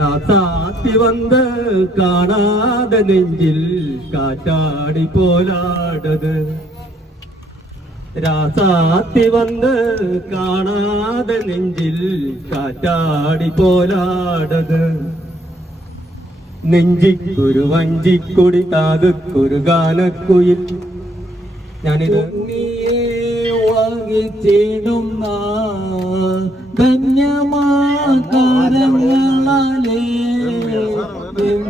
കാത്താത്തി വന്ന് കാണാതെ നെഞ്ചിൽ കാറ്റാടി പോലാടത് രാസാത്തി വന്ന് കാണാതെ നെഞ്ചിൽ കാറ്റാടി പോലാടത് നെഞ്ചിക്കൊരു വഞ്ചിക്കൊടി താകക്കൊരു ഗാനക്കുയിൽ ഞാനിത് വഹിച്ചിടുന്ന ധന്യമാകാരങ്ങളാലേ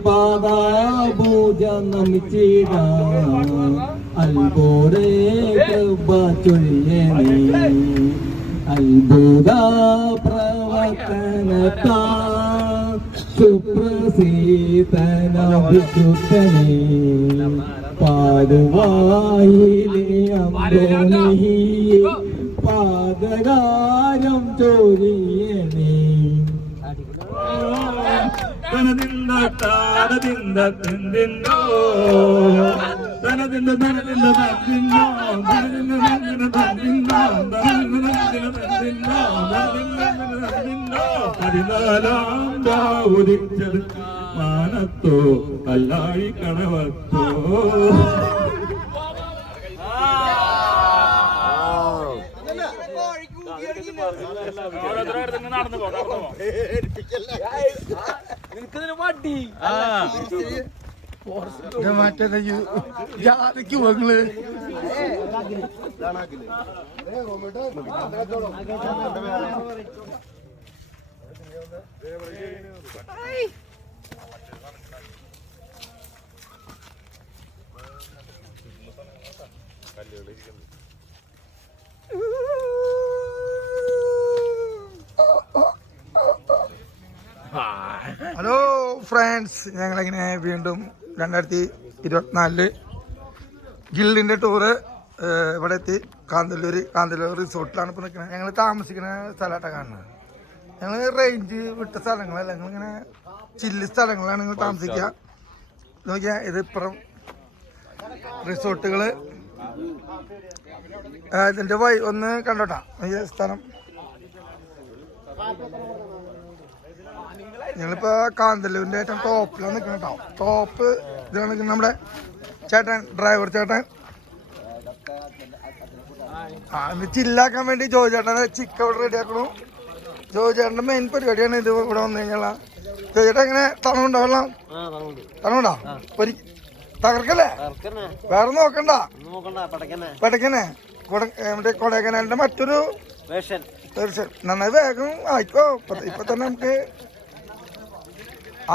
പാദാപൂജ നമിച്ചിട അത്ഭുതേ കൃപ ചൊല്ലിയേ അത്ഭുത പ്രവർത്തനത്താ സുപ്രസീതന വിശുദ്ധനേ പാടുവായിലെ അമ്പോനി പാദകാരം ചോരിയണേ പതിനാലാം ഉദിച്ചത് മാനത്തോ കല്ലാഴി കണവത്തോ മറ്റേ ജാതിക്ക് പോകള് ഹലോ ഫ്രണ്ട്സ്, ഞങ്ങളിങ്ങനെ വീണ്ടും 2024 ഗിൽഡിൻ്റെ ടൂറ് ഇവിടെ എത്തി. കാന്തല്ലൂർ റിസോർട്ടിലാണ് ഇപ്പോൾ നിൽക്കുന്നത്. ഞങ്ങൾ താമസിക്കുന്ന സ്ഥലമായിട്ടാണ് കാണുന്നത്. ഞങ്ങൾ റേഞ്ച് വിട്ട സ്ഥലങ്ങളല്ല, ഞങ്ങളിങ്ങനെ ചില്ല് സ്ഥലങ്ങളാണ് നിങ്ങൾ താമസിക്കുക. നോക്കിയാൽ ഇത് ഇപ്പുറം റിസോർട്ടുകൾ. ഇതിൻ്റെ ഒന്ന് കണ്ടോട്ടാ ഈ സ്ഥലം. ഞങ്ങളിപ്പോൾ കാന്തല്ലൂരിൻ്റെ ഏറ്റവും ടോപ്പിലാണ് നിൽക്കുന്നത് കേട്ടോ. ടോപ്പ് ഇതാണ് നമ്മുടെ ചേട്ടൻ, ഡ്രൈവർ ചേട്ടൻ. ഇന്ന് ചില്ലാക്കാൻ വേണ്ടി ജോജി ചേട്ടനെ ചിക്കൻ ഇവിടെ റെഡിയാക്കണു. ജോജി ചേട്ടൻ്റെ മെയിൻ പരിപാടിയാണ് ഇത്. ഇവിടെ വന്നു കഴിഞ്ഞാൽ ജോജി ചേട്ടൻ എങ്ങനെ തണുണ്ടോ? വെള്ളം തണുണ്ടോ? തകർക്കല്ലേ? വേറെ നോക്കണ്ട, പടക്കനെ. മറ്റേ കൊടൈക്കനാലിന്റെ മറ്റൊരു നന്നായി വേഗം ആയിക്കോ. ഇപ്പൊ തന്നെ നമുക്ക്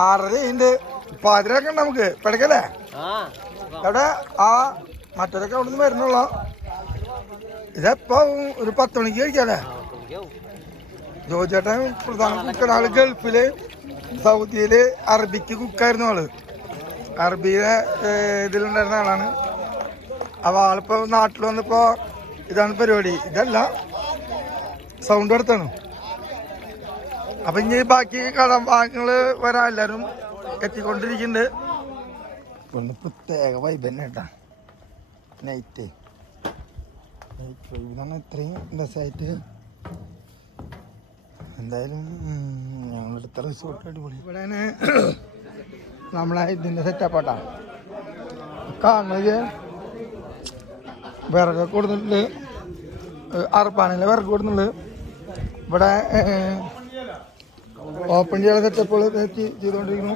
6:30 പാതിരൊക്കെ ഉണ്ട് നമുക്ക്. പടക്കല്ലേ? എവിടെ ആ മറ്റൊരൊക്കെ അവിടെ നിന്ന് വരുന്നുള്ള. ഇതെപ്പോ ഒരു 10 മണിക്ക് കഴിക്കാല്ലേ? ജോജേട്ടൻ പ്രധാന കുക്കാണ്. ആള് ഗൾഫില് സൗദിയില് അറബിക്ക് കുക്കായിരുന്നു. ആള് അറബിയിലെ ഇതിലുണ്ടായിരുന്ന ആളാണ്. അപ്പൊ ആളിപ്പോ നാട്ടിൽ വന്നപ്പോ ഇതാണ് പരിപാടി. ഇതല്ല സൗണ്ട് എടുത്താണ്. അപ്പൊ ഇനി ബാക്കി ഭാഗങ്ങള് വരാൻ എല്ലാരും എത്തിക്കൊണ്ടിരിക്കുന്നുണ്ട്. പ്രത്യേക വൈബ് തന്നെ കേട്ടാ. നൈറ്റ് വൈബാണ്. ഇത്രയും രസമായിട്ട് എന്തായാലും ഞങ്ങളെടുത്ത റിസോർട്ട് അടിപൊളി. ഇവിടെ നമ്മളെ ഇതിന്റെ സെറ്റപ്പാട്ടാ കാണുന്നത്. വിറകൊക്കെ കൊടുത്തിട്ടുണ്ട്. അറപ്പാനിലെ വിറക് കൊടുക്കുന്നുണ്ട്. ഇവിടെ ഓപ്പൺ ചെയ്യാൻ സെറ്റപ്പുകൾ ചെയ്തുകൊണ്ടിരിക്കുന്നു.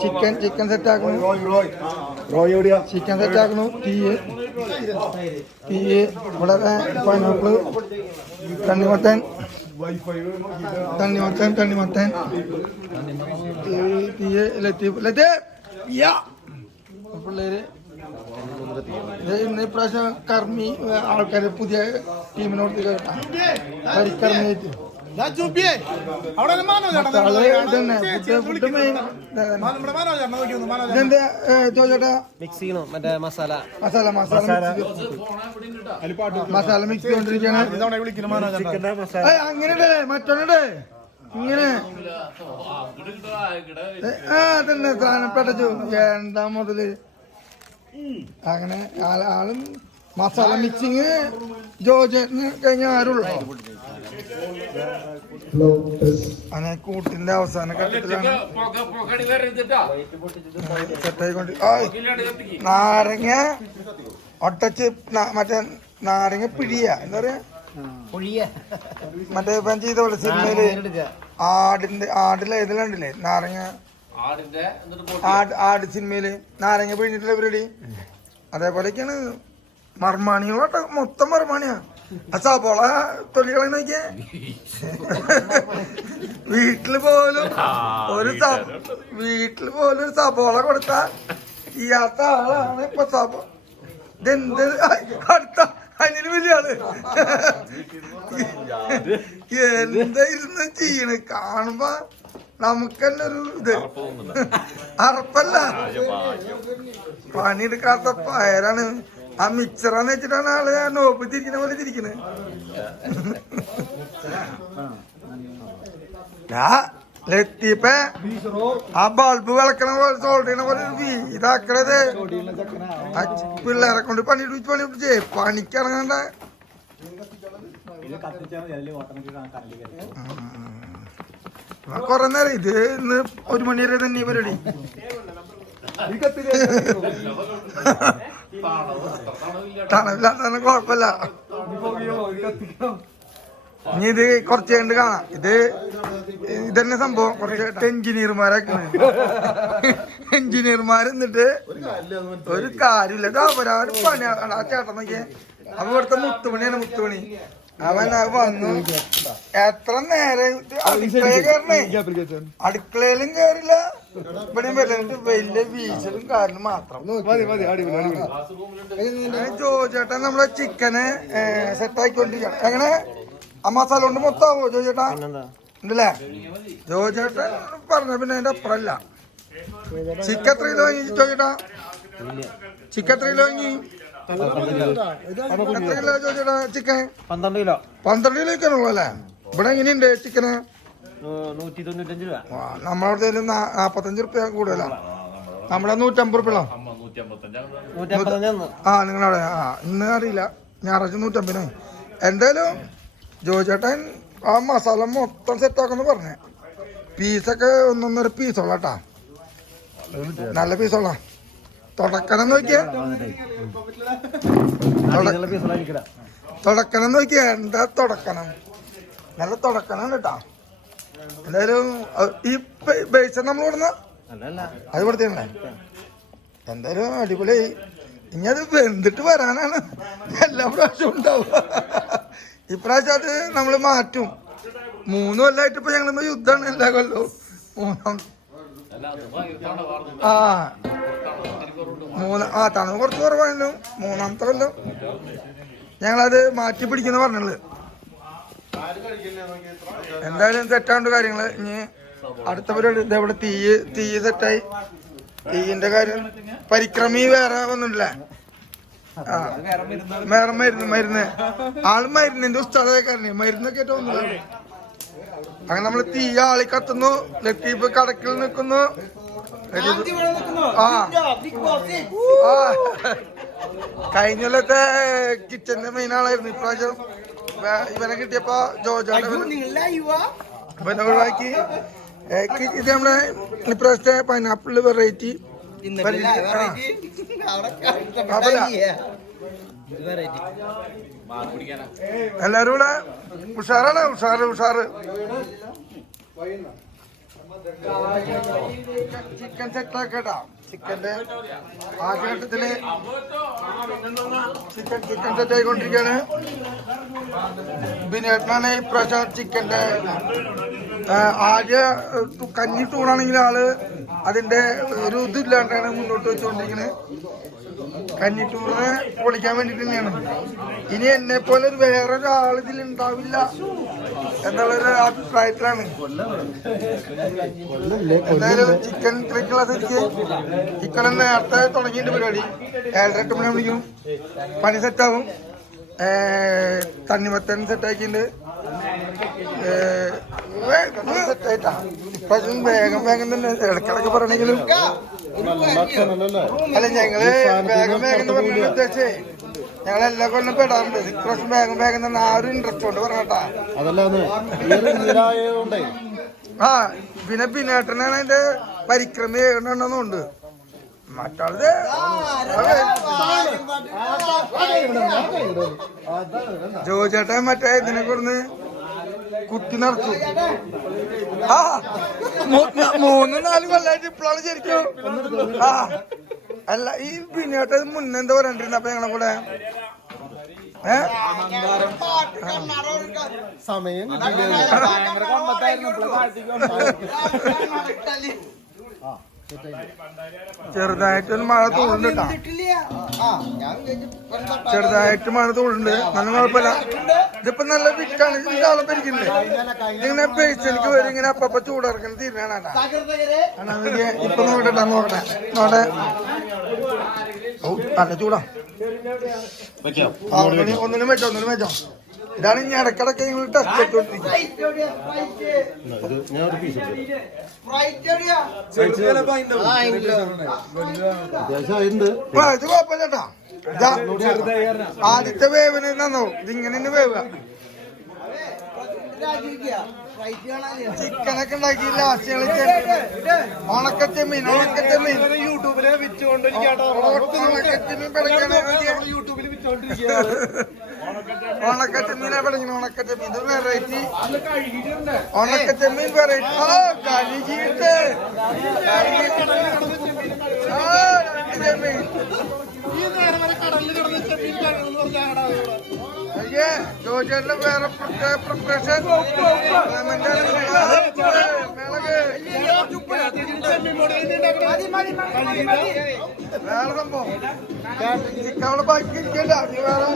ചിക്കൻ സെറ്റാക്കുന്നു. ചിക്കൻ സെറ്റാക്കുന്നു. തീ ഇവിടെ പൈനാപ്പിള്, തണ്ണിമത്തൻ പിള്ളേര്. ഇന്ന് ഇപ്രാവശ്യം കർമ്മി ആൾക്കാര് പുതിയ ടീമിനോട് കരിക്കർമ്മിയായിട്ട് മസാല മിക്സ് ചെയ്തോണ്ടിരിക്കാണ്. അങ്ങനെയുണ്ടല്ലേ? മറ്റൊന്നുണ്ട് ഇങ്ങനെ തന്നെ സാധനപ്പെട്ട വേണ്ട മുതല് അങ്ങനെ ആളും മസാല മിക്സിങ് ജോജന് കഴിഞ്ഞ ആരുള്ളൂ അങ്ങനെ കൂട്ടിന്റെ അവസാന ഘട്ടത്തിലാണ് സെറ്റായിക്കൊണ്ട് നാരങ്ങ ഒട്ടച്ച് മറ്റേ നാരങ്ങ പിഴിയ എന്താ പറയാ മറ്റേ ഇപ്പം ചെയ്ത പോലെ സിനിമയില് ആടിലെ ഇതിലുണ്ടല്ലേ നാരങ്ങ ആട് സിനിമയില് നാരങ്ങ പിഴിഞ്ഞിട്ടുള്ള പരിപാടി അതേപോലെയൊക്കെയാണ് മർമാണികളോട്ടെ മൊത്തം മർമാണിയാ ആ സബോള തൊലികളെ നോക്കിയേ വീട്ടില് പോലും ഒരു സബോള കൊടുത്താ ചെയ്യാത്ത ആളാണ് ഇപ്പൊ ഇതെന്ത് അടുത്ത അതിന് വലിയ ആള് എന്തായിരുന്നു ചെയ്യണ് കാണുമ്പോ നമുക്ക് തന്നെ ഒരു ഇത് അറപ്പല്ല പണിയെടുക്കാത്ത പയറാണ് ആ മിക്സറാന്ന് വെച്ചിട്ടാണ് ആള് നോപ്പ് തിരിക്കുന്ന പോലെ തിരിക്കുന്നത് ലത്തീപ്പ ആ ബൾബ് വിളക്കണ പോലെ സോൾഡ് ചെയ്യണ പോലെ ഇതാക്കണത് പിള്ളേരെ കൊണ്ട് പണിപ്പിടിച്ച് പണിക്കിറങ്ങണ്ട കൊറേ നേരം ഇത് ഇന്ന് 1 മണി വരെ തന്നെ പരിപാടി തണവില്ലാത്ത കുഴപ്പമില്ല ഇനി ഇത് കുറച്ച് കഴിഞ്ഞ് കാണാം ഇതന്നെ സംഭവം കുറച്ച് എഞ്ചിനീയർമാർ എന്നിട്ട് ഒരു കാര്യമില്ല അവരാര് പണിയാണ് ആ ചേട്ടൻ നോക്കിയേ അപ്പൊ ഇവിടുത്തെ മുത്തുമണി അവൻ വന്നു എത്ര നേരം അടുക്കളയിലും കയറില്ല ഇവിടെയും വരില്ല വലിയ വീശലും കാരണം മാത്രം ജോജേട്ടൻ നമ്മളെ ചിക്കന് സെറ്റാക്കിക്കൊണ്ടിരിക്കണം എങ്ങനെ ആ മസാല കൊണ്ട് മൊത്തമാവോ ജോജേട്ടാ ഉണ്ടല്ലേ ജോജേട്ടൻ പറഞ്ഞ പിന്നെ അതിന്റെ അപ്പുറല്ല ചിക്കൻ എത്ര കിലോ വാങ്ങി ജോജേട്ടാ ചിക്കൻ എത്ര കിലോ വാങ്ങി എത്ര കിലോ ജോജേട്ടാ ചിക്കൻ 12 കിലോക്കാണുള്ളൂ അല്ലേ ഇവിടെ എങ്ങനെയുണ്ട് ചിക്കന് 195 രൂപ നമ്മളവിടെ 45 റുപ്യ കൂടുതലാണ് നമ്മുടെ 150 റുപ്യ ആ നിങ്ങളവിടെ ഇന്ന് അറിയില്ല ഞായറാഴ്ച 150 എന്തായാലും ജോജേട്ടൻ ആ മസാല മൊത്തം സെറ്റാക്കെന്ന് പറഞ്ഞേ പീസൊക്കെ 1.5 പീസുള്ള കേട്ടാ നല്ല പീസുള്ള തുടക്കണം നോക്കിയാ എന്താ തുടക്കണം നല്ല തുടക്കണം കേട്ടാ എന്തായാലും ഈ ബേസ് നമ്മൾ കൊടുന്ന അത് കൊടുത്തേ എന്തായാലും അടിപൊളി ഇനി അത് വെന്തിട്ട് വരാനാണ് എല്ലാ പ്രാവശ്യവും ഉണ്ടാവുക ഇപ്രാവശ്യം അത് നമ്മള് മാറ്റും 3 കൊല്ലമായിട്ട് ഇപ്പൊ ഞങ്ങൾ യുദ്ധമാണ് എല്ലാ കൊല്ലവും തണുപ്പ് കുറച്ച് കുറവായിരുന്നു 3ാമത്തെ കൊല്ലം ഞങ്ങളത് മാറ്റി പിടിക്കുന്ന പറഞ്ഞുള്ളത് എന്തായാലും തെറ്റാണ്ട് കാര്യങ്ങള് ഇനി അടുത്ത പരിപാടി ഇതെവിടെ തീ സെറ്റായി തീയിന്റെ കാര്യം പരിക്രമി വേറെ വന്നിട്ടില്ലേ വേറെ മരുന്ന് ആള് മരുന്നിന്റെ ഉസ്താദായ മരുന്നൊക്കെ ആയിട്ട് വന്നില്ല അങ്ങനെ നമ്മള് തീ ആളി കത്തുന്നു ലത്തീഫ് കടക്കിൽ നിൽക്കുന്നു കഴിഞ്ഞത്തെ കിച്ചന്റെ മെയിൻ ആളായിരുന്നു ഇപ്രാവശ്യം ഇവനെ കിട്ടിയപ്പോ ജോജാണ് ഇവനെ ഒഴിവാക്കി ഇത് നമ്മുടെ ഇപ്രാവശ്യത്തെ പൈനാപ്പിൾ വെറൈറ്റി എല്ലാരും കൂടെ ഉഷാറാണ് ഉഷാറ് ചിക്കൻ സെറ്റാക്കട്ടാ ചിക്കന്റെ ആദ്യഘട്ടത്തില് ചിക്കൻ സെറ്റ് ആയിക്കൊണ്ടിരിക്കുകയാണ് ബിനേട്ടനാണ് ഇപ്രാവശ്യം ചിക്കന്റെ ആദ്യ കഞ്ഞി ടൂറാണെങ്കിൽ ആള് അതിന്റെ ഒരു ഇതില്ലാണ്ടാണ് മുന്നോട്ട് വെച്ചുകൊണ്ടിരിക്കുന്നത് കഞ്ഞിട്ടൂറിനെ പൊളിക്കാൻ വേണ്ടിട്ട് തന്നെയാണ് ഇനി എന്നെ പോലെ വേറൊരാൾ ഇതിൽ ഉണ്ടാവില്ല എന്നുള്ളൊരു അഭിപ്രായത്തിലാണ് എന്തായാലും ചിക്കൻ കറിക്കുള്ള സെറ്റ് ചിക്കൻ നേരത്തെ തുടങ്ങിയിട്ട് പരിപാടി 7:30 മണി വിളിക്കും പണി സെറ്റാവും തണ്ണിമത്തൻ സെറ്റാക്കിയിട്ടുണ്ട് സെറ്റായിട്ടാ ഇപ്രാവശ്യം വേഗം വേഗം തന്നെ ഇടക്കിടക്ക് പറയണെങ്കിലും അല്ല ഞങ്ങള് വേഗം വേഗം എന്ന് പറഞ്ഞ ഉദ്ദേശിച്ചേ ഞങ്ങളെല്ലാ കൊല്ലം പെടാറുണ്ട് ഇപ്രാവശ്യം വേഗം വേഗം തന്നെ ആ ഒരു ഇൻട്രസ്റ്റ് കൊണ്ട് പറഞ്ഞാ ആ പിന്നെ ബിനേട്ടനാണ് അതിന്റെ പരിക്രമ ചെയ്യണമെന്നുണ്ട് മറ്റാളത് ജോജേട്ടൻ മറ്റേ ഇതിനെ കൊടുന്ന് കുത്തി നടത്തും ആ 3-4 കൊല്ലായിട്ട് ഇപ്പോഴാണ് ശരിക്കും ആ അല്ല ഈ ബിനേട്ടൻ മുന്നേ എന്താ പറയണ്ടിരുന്ന അപ്പൊ ഞങ്ങളെ കൂടെ സമയം ചെറുതായിട്ടൊരു മഴ തോളുണ്ട് കേട്ടാ ചെറുതായിട്ട് മഴ തോളുണ്ട് നല്ല കുഴപ്പമില്ല ഇതിപ്പോ നല്ല വിറ്റാണ് ഇതാളെ പരിക്കുന്നുണ്ട് ഇങ്ങനെ പേഴ്സണിക്ക് വരും ഇങ്ങനെ അപ്പ ചൂടിറക്കുന്ന തീരുമാനാണ് ഇപ്പൊ നോക്കട്ടെ നോട്ടെ നല്ല ചൂടാ ഒന്നിനും വെച്ചോ ഇതാണ് ഇനി ഇടക്കിടക്ക് നിങ്ങൾ ടെസ്റ്റ് ഇത് കുഴപ്പമില്ലട്ടാ ആദ്യത്തെ വേവിന് നന്നാവും ഇതിങ്ങനെ തന്നെ വേവുക ചിക്കനൊക്കെ ഉണ്ടാക്കി ലാസ്റ്റ് ഉണക്കച്ചെമ്മീൻ യൂട്യൂബില് ഉണക്കച്ചെമ്മീനെ പഠിക്കണം ഉണക്കച്ചെമ്മീൻ ഇത് വെറൈറ്റി ഉണക്കച്ചെമ്മീൻ വെറൈറ്റി ആ കഴുകിയിട്ട് ചെമ്മീൻ ജോജേട്ടന്റെ വേറെ പ്രിപ്പറേഷൻ വേറെ സംഭവം ചിക്കവിടെ ബാക്കി ഇരിക്കണ്ട വേറെ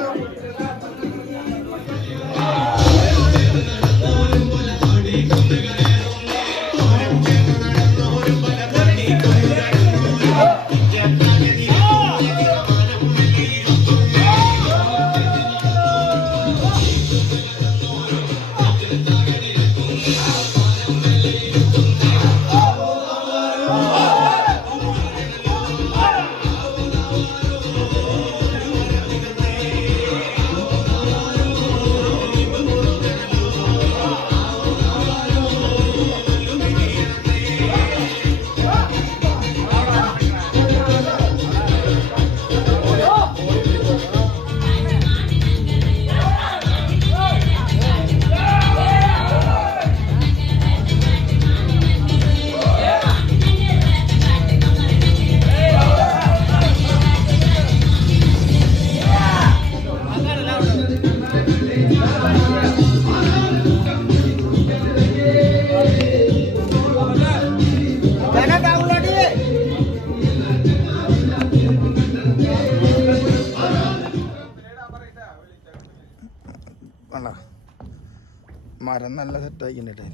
മരം നല്ല സെറ്റാക്കിണ്ടിട്ടേ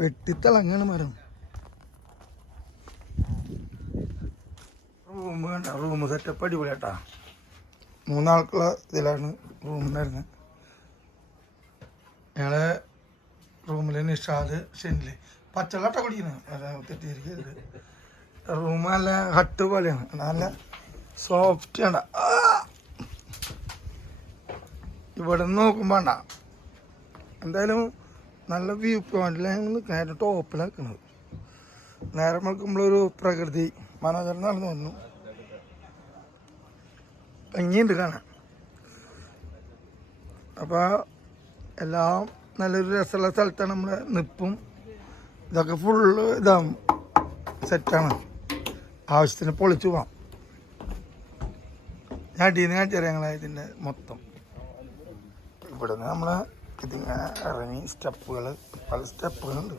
വെട്ടിത്തിളങ്ങാണ് മരം റൂം വേണ്ട റൂം സെറ്റപ്പ് അടിപൊളിയാട്ടാ 3 ആൾക്കുള്ള ഇതിലാണ് റൂമിനായിരുന്നത് ഞങ്ങള് റൂമിൽ നിഷാദ് ഷെനില് പച്ചവെള്ളട്ട കുടിക്കുന്നത് തെറ്റിയിരിക്കരുത് റൂം നല്ല ഹട്ട് പോലെയാണ് നല്ല സോഫ്റ്റ് ആണ് ഇവിടെ നിന്ന് നോക്കുമ്പോണ്ട എന്തായാലും നല്ല വ്യൂ പോയിന്റിലാണ് നേരെ ടോപ്പിലാക്കണത് നേരെ നോക്കുമ്പോഴൊരു പ്രകൃതി മനോഹരം നടന്നു വന്നു ഭംഗിയുണ്ട് കാണാൻ അപ്പോൾ എല്ലാം നല്ലൊരു രസമുള്ള സ്ഥലത്താണ് നമ്മൾ നിൽപ്പും ഇതൊക്കെ ഫുള്ള് ഇതാവും സെറ്റാണ് ആവശ്യത്തിന് പൊളിച്ചു പോവാം ഞാൻ അടിയിൽ നിന്ന് കാണിച്ചറിയാം ഞങ്ങളെ ഇതിൻ്റെ മൊത്തം ഇവിടെ നിന്ന് നമ്മൾ ഇതിങ്ങനെ ഇറങ്ങി സ്റ്റെപ്പുകൾ പല സ്റ്റെപ്പുകളുണ്ട്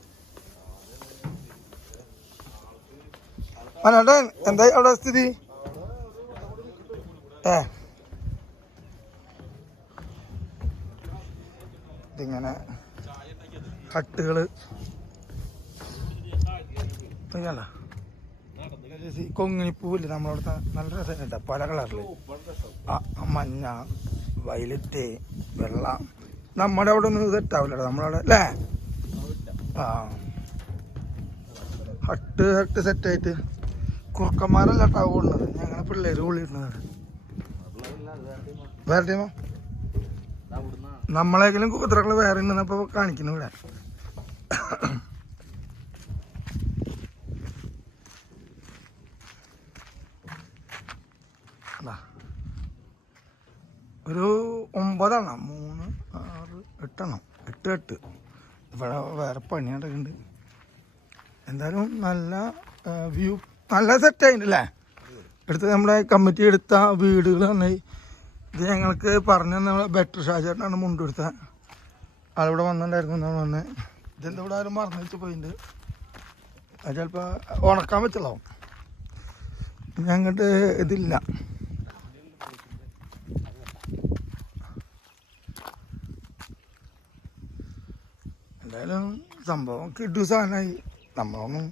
മനോട്ടൻ എന്തായി അവിടെ സ്ഥിതി ഇതിങ്ങനെ ഹട്ടുകള് കൊങ്ങിണിപ്പൂവില്ല നമ്മളവിടുത്തെ നല്ല രസമായിട്ടാ പല കളറില് മഞ്ഞ വയലറ്റ് വെള്ള നമ്മുടെ അവിടെ ഒന്നും സെറ്റ് ആവില്ല നമ്മളവിടെ അല്ലേ. ആ ഹട്ട് സെറ്റായിട്ട് കുറുക്കന്മാരല്ല ടവ് ഉള്ളത്, ഞങ്ങളെ പിള്ളേര് ഉള്ളിടുന്നതാണ്. വേറെ ടീമോ നമ്മളെങ്കിലും കുതിരകൾ വേറെ ഉണ്ടെന്നപ്പോ കാണിക്കുന്നു ഇവിടെ. ഒരു 9 എണ്ണം, 3, 6, 8 എണ്ണം, 8 ഇവിടെ വേറെ പണി നടക്കുന്നുണ്ട്. എന്തായാലും നല്ല വ്യൂ, നല്ല സെറ്റായിട്ടുണ്ടല്ലേ. എടുത്ത് നമ്മുടെ കമ്മിറ്റി എടുത്ത വീടുകൾ തന്നെ. ഇത് ഞങ്ങൾക്ക് പറഞ്ഞ നമ്മളെ ബെറ്റർ ഷാജേട്ടനാണ് മുണ്ടെടുത്ത ആളിവിടെ വന്നിട്ടുണ്ടായിരുന്നു എന്നാണ് പറഞ്ഞത്. ഇതെന്താ ഇവിടെ ആരും മറന്നു വെച്ച് പോയിട്ടുണ്ട്. അത് ചിലപ്പോൾ ഉണക്കാൻ വെച്ചല്ലോ, ഞങ്ങട്ട് ഇതില്ല. എന്തായാലും സംഭവം കിഡു സാധനമായി. നമ്മളൊന്നും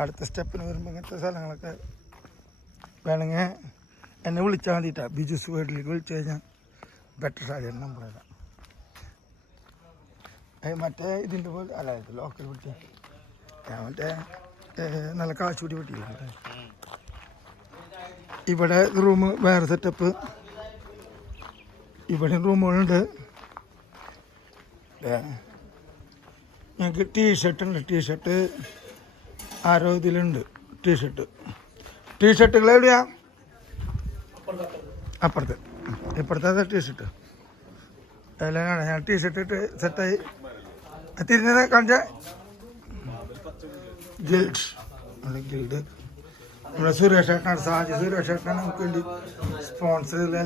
അടുത്ത സ്റ്റെപ്പിന് വരുമ്പോൾ ഇങ്ങനത്തെ സ്ഥലങ്ങളൊക്കെ വേണമെങ്കിൽ എന്നെ വിളിച്ചാൽ മതിട്ടാ. ബിജുസ് വീട്ടിലേക്ക് വിളിച്ചു കഴിഞ്ഞാൽ ബെറ്റർ ഷാജേട്ടൻ നമ്പർ തരാം. മറ്റേ ഇതിൻ്റെ പോലെ അല്ല, ഇത് ലോക്കൽ വിട്ടി, ഞാൻ മറ്റേ നല്ല കാശുകൂടി വിട്ടില്ല. ഇവിടെ റൂം വേറെ സെറ്റപ്പ്, ഇവിടെ റൂമുകളുണ്ട്. ഞങ്ങൾക്ക് ടീഷർട്ട് ഉണ്ട്. ടീഷർട്ട് ആരോ ഇതിലുണ്ട്. ടീഷർട്ടുകൾ എവിടെയാ? അപ്പുറത്ത്, ഇപ്പുറത്തെ ടീഷർട്ട് എല്ലാം കാണാം. ഞാൻ ടീഷർട്ട് ഇട്ട് സെറ്റായി തിരിഞ്ഞത് കാണിച്ച ഗിൽഡ് നമ്മുടെ സുരേഷ് ഏട്ടനാണ്, സാജി സുരേഷ് ഏട്ടനാണ് നമുക്ക് വേണ്ടി സ്പോൺസർ ചെയ്തത്.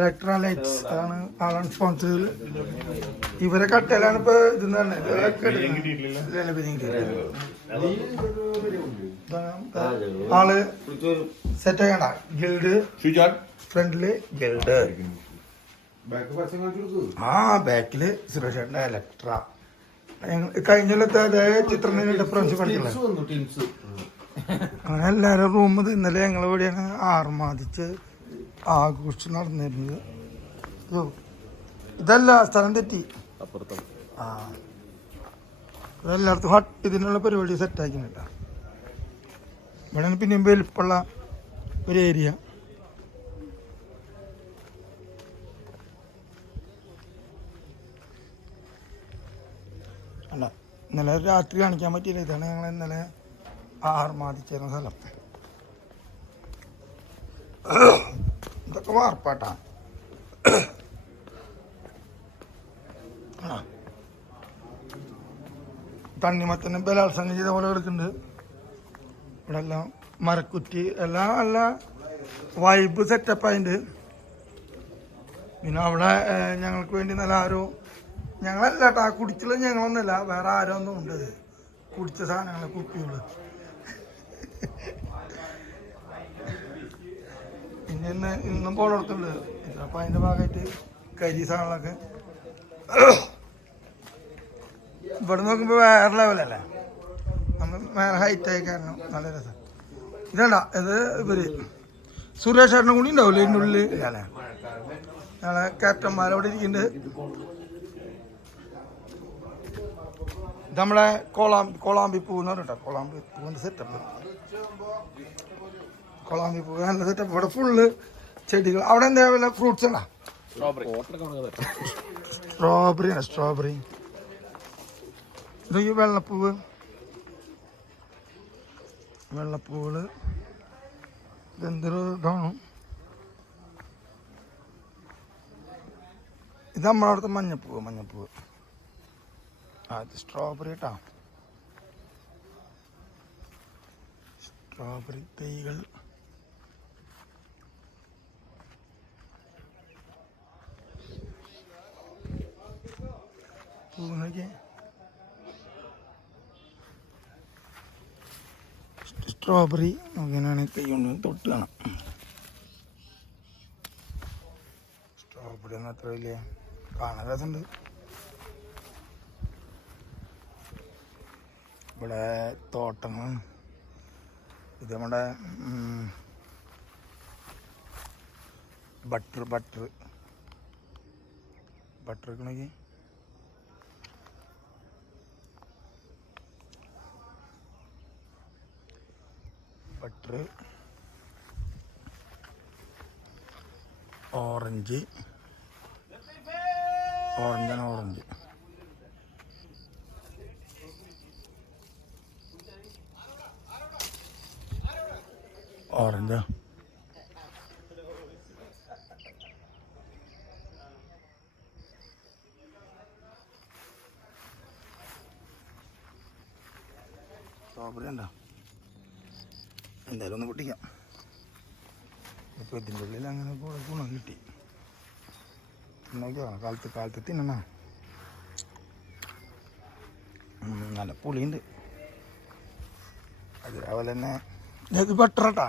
ഇലക്ട്രാ ലൈറ്റ്സ് അതാണ് ആളാണ് സ്പോൺസർ ചെയ്തത്. ഇവരെ കട്ടയിലാണ് ഇപ്പൊ ഇതെന്ന് പറഞ്ഞത്. ആള് സെറ്റ് ആക്കണ്ട. ഗിൽഡ് ഫ്രണ്ടില് ഗിൽഡ്, ആ ബാക്കില് സുരേഷ് ഏട്ടൻ്റെ ഇലക്ട്ര. കഴിഞ്ഞത്തെ അതേ ചിത്രം ഡിഫറൻസ് പഠിക്കില്ല. അങ്ങനെ എല്ലാവരും റൂം ഇന്നലെ ഞങ്ങൾ ഇവിടെയാണ് ആർമാദിച്ച് ആഘോഷിച്ച് നടന്നിരുന്നത്. ഇതല്ല, സ്ഥലം തെറ്റി. ആ ഇതെല്ലായിടത്തും ഹട്ട് ഇതിനുള്ള പരിപാടി സെറ്റാക്കിയില്ല. ഇവിടെ പിന്നെയും വലിപ്പുള്ള ഒരു ഏരിയ. അല്ല, ഇന്നലെ രാത്രി കാണിക്കാൻ പറ്റിയില്ല. ഇതാണ് ഞങ്ങൾ ഇന്നലെ ആർമാദിച്ചിരുന്ന സ്ഥലം. ഇതൊക്കെ വാർപ്പാട്ടാ. തണ്ണിമത്തനും ബലാത്സംഗം ചെയ്ത പോലെ എടുക്കുന്നുണ്ട്. ഇവിടെ എല്ലാം മരക്കുറ്റി എല്ലാം നല്ല വൈബ് സെറ്റപ്പ് ആയിട്ട്. പിന്നെ അവിടെ ഞങ്ങൾക്ക് വേണ്ടി നല്ല ആരോ, ഞങ്ങളല്ല കേട്ടോ കുടിച്ചുള്ള, ഞങ്ങളൊന്നുമല്ല, വേറെ ആരോ ഒന്നും ഉണ്ട് കുടിച്ച സാധനങ്ങൾ, കുപ്പികൾ. പിന്നെ ഇന്നും പോളർത്തുണ്ട്. അപ്പം അതിൻ്റെ ഭാഗമായിട്ട് കരി സാധനങ്ങളൊക്കെ ഇവിടെ നോക്കുമ്പോൾ വേറെ ലെവലല്ലേ. നമ്മൾ വേറെ ഹൈറ്റായി കാരണം നല്ല രസം. ഇതണ്ട, ഇത് ഇവര് സുരേഷ് ഏട്ടനും കൂടി ഉണ്ടാവില്ലേ ഇതിൻ്റെ ഉള്ളിൽ അല്ലേ. ഞങ്ങളെ ക്യാപ്റ്റന്മാരവിടെ ഇരിക്കുന്നുണ്ട്. ഇത് നമ്മളെ കോളാമ്പി പൂ എന്ന് പറഞ്ഞിട്ടോ, കോളാമ്പി പൂവിൻ്റെ സെറ്റപ്പ്. കോളാമ്പി പൂ നല്ല സെറ്റപ്പ്. ഇവിടെ ഫുള്ള് ചെടികൾ. അവിടെ എന്താ വല്ല ഫ്രൂട്ട്സ് ഉണ്ടോ? സ്ട്രോബെറിയാണ്, സ്ട്രോബെറി. ഇതൊക്കെ വെള്ളപ്പൂവ്, വെള്ളപ്പൂവുകൾ. ഇതെന്തൊരു ഇതാണ്. ഇത് നമ്മളവിടുത്തെ മഞ്ഞപ്പൂവ്. അത് സ്ട്രോബെറി കേട്ടോ. സ്ട്രോബെറി തൈകൾ. പൂവിനൊക്കെ സ്ട്രോബെറി അങ്ങനെയാണ്. കൈ കൊണ്ട് തൊട്ട് കാണാം. സ്ട്രോബെറി ഒന്നും അത്ര വലിയ കാണാൻ രസമുണ്ട്. ഇവിടെ തോട്ടങ്ങൾ. ഇത് നമ്മുടെ ബട്ടർ ബട്ടർ വെക്കണമെങ്കിൽ ബട്ടർ ഓറഞ്ച് ഓറഞ്ചാണ് ഓറഞ്ച് ഓറഞ്ചാ സ്ട്രോബെറി ഉണ്ടോ എന്തായാലും ഒന്ന് പൊട്ടിക്കാം ഇപ്പോൾ ഇതിൻ്റെ ഉള്ളിൽ അങ്ങനെ ഗുണം കിട്ടി നോക്കിയോ കാലത്ത് തിന്നണ നല്ല പുളിയുണ്ട് അതേപോലെ തന്നെ ഇത് ബട്ടറാട്ടാ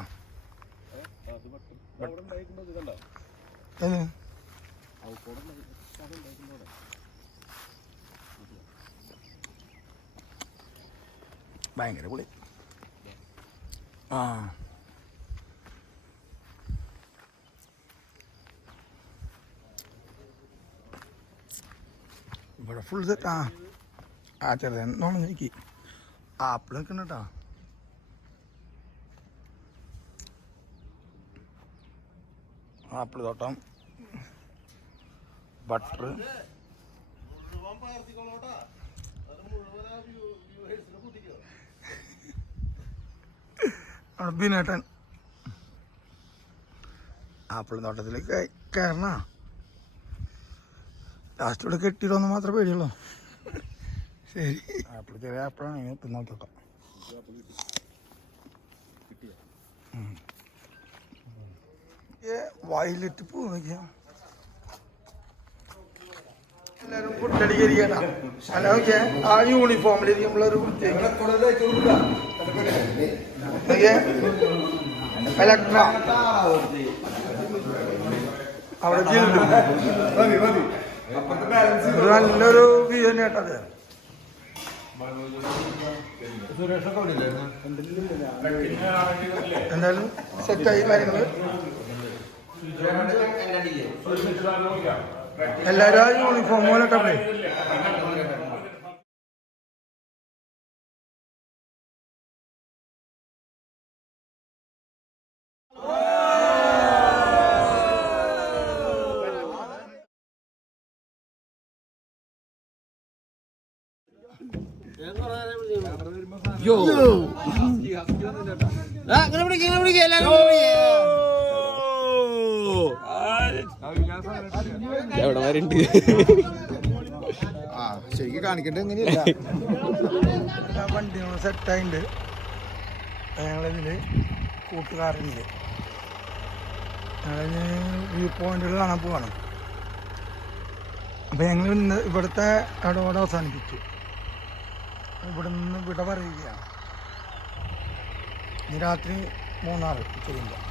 ഏത് ഭയങ്കര പുളി ആ ഇവിടെ ഫുൾ സെറ്റ് ആ ചെറുതെന്നോണം നോക്കി ആപ്പിൾ നിൽക്കണം കേട്ടോ ആപ്പിൾ തോട്ടം ബട്ടർ ബിനേട്ടൻ ആപ്പിൾ തോട്ടത്തിലേക്ക് കയറണ ലാസ്റ്റ് ഇവിടെ കെട്ടിയിടോന്ന് മാത്രമേ പേടിയുള്ളൂ ശരി ആപ്പിൾ ചെറിയ ആപ്പിളാണ് ഇങ്ങനെ തിന്നോക്കാം വയലറ്റ് പൂ നോക്കിയാ എല്ലാരും ഫുഡടിക്കരിക്കട്ടാ അല്ല നോക്കിയാ ആ യൂണിഫോമിലിരിക്കുമ്പോഴൊരു അവിടെ നല്ലൊരു വ്യൂ തന്നെ കേട്ടത് എന്തായാലും സെറ്റായി കാര്യങ്ങള് എല്ലാരും ആ യൂണിഫോം പോലെ ഇട്ടേ ശരിക്കും കാണിക്കണ്ട എങ്ങനെയല്ല വണ്ടി സെറ്റായിട്ടുണ്ട് ഞങ്ങളിതില് കൂട്ടുകാരുണ്ട് ഞങ്ങൾ വ്യൂ പോയിന്റുകൾ കാണാൻ പോവാണ് അപ്പൊ ഞങ്ങൾ ഇന്ന് ഇവിടുത്തെ ഇടപാട് അവസാനിപ്പിച്ചു ഇവിടെ നിന്ന് വിട പറയുകയാണ് ഇനി രാത്രി 3 ചെയ്യുമ്പോൾ